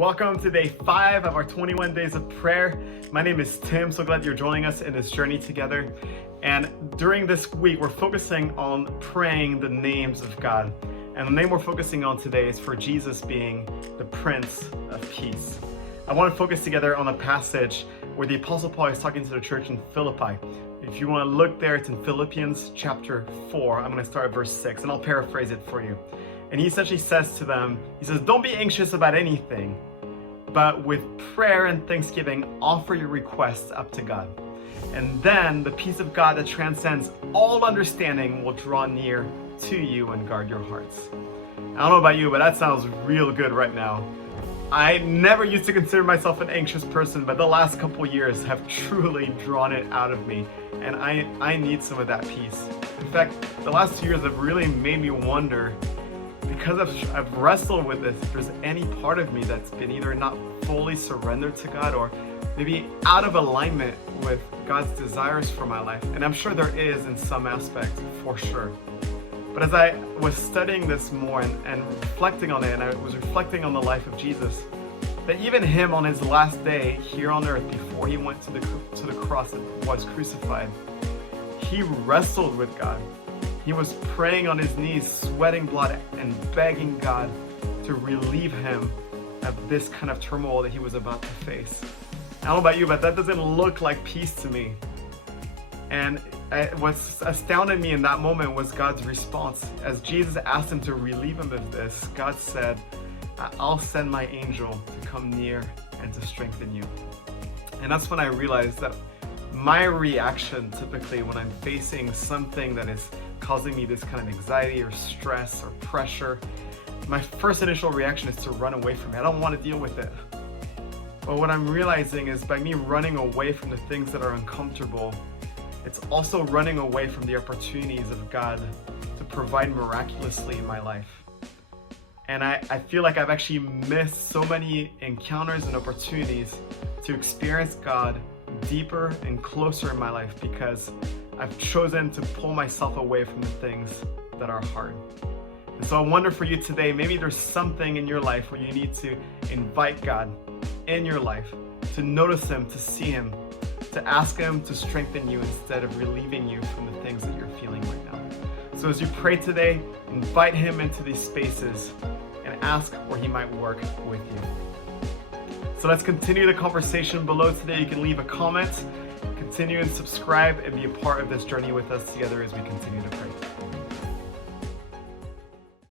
Welcome to day 5 of our 21 days of prayer. My name is Tim. So glad you're joining us in this journey together. And during this week, we're focusing on praying the names of God. And the name we're focusing on today is for Jesus being the Prince of Peace. I want to focus together on a passage where the Apostle Paul is talking to the church in Philippi. If you want to look there, it's in Philippians chapter 4. I'm going to start at verse 6, and I'll paraphrase it for you. And he essentially says to them, he says, "Don't be anxious about anything, but with prayer and thanksgiving, offer your requests up to God. And then the peace of God that transcends all understanding will draw near to you and guard your hearts." I don't know about you, but that sounds real good right now. I never used to consider myself an anxious person, but the last couple years have truly drawn it out of me. And I need some of that peace. In fact, the last 2 years have really made me wonder, because I've wrestled with this, if there's any part of me that's been either not fully surrendered to God or maybe out of alignment with God's desires for my life. And I'm sure there is in some aspects, for sure. But as I was studying this more and reflecting on it, and I was reflecting on the life of Jesus, that even him on his last day here on earth, before he went to the cross and was crucified, he wrestled with God. He was praying on his knees, sweating blood, and begging God to relieve him of this kind of turmoil that he was about to face. I don't know about you, but that doesn't look like peace to me. And what astounded me in that moment was God's response. As Jesus asked him to relieve him of this, God said, "I'll send my angel to come near and to strengthen you." And that's when I realized that my reaction typically when I'm facing something that is causing me this kind of anxiety or stress or pressure, my first initial reaction is to run away from it. I don't want to deal with it. But what I'm realizing is by me running away from the things that are uncomfortable, it's also running away from the opportunities of God to provide miraculously in my life. And I feel like I've actually missed so many encounters and opportunities to experience God deeper and closer in my life because I've chosen to pull myself away from the things that are hard. And so I wonder for you today, maybe there's something in your life where you need to invite God in your life, to notice him, to see him, to ask him to strengthen you instead of relieving you from the things that you're feeling right now. So as you pray today, invite him into these spaces and ask where he might work with you. So let's continue the conversation below today. You can leave a comment, continue and subscribe, and be a part of this journey with us together as we continue to pray.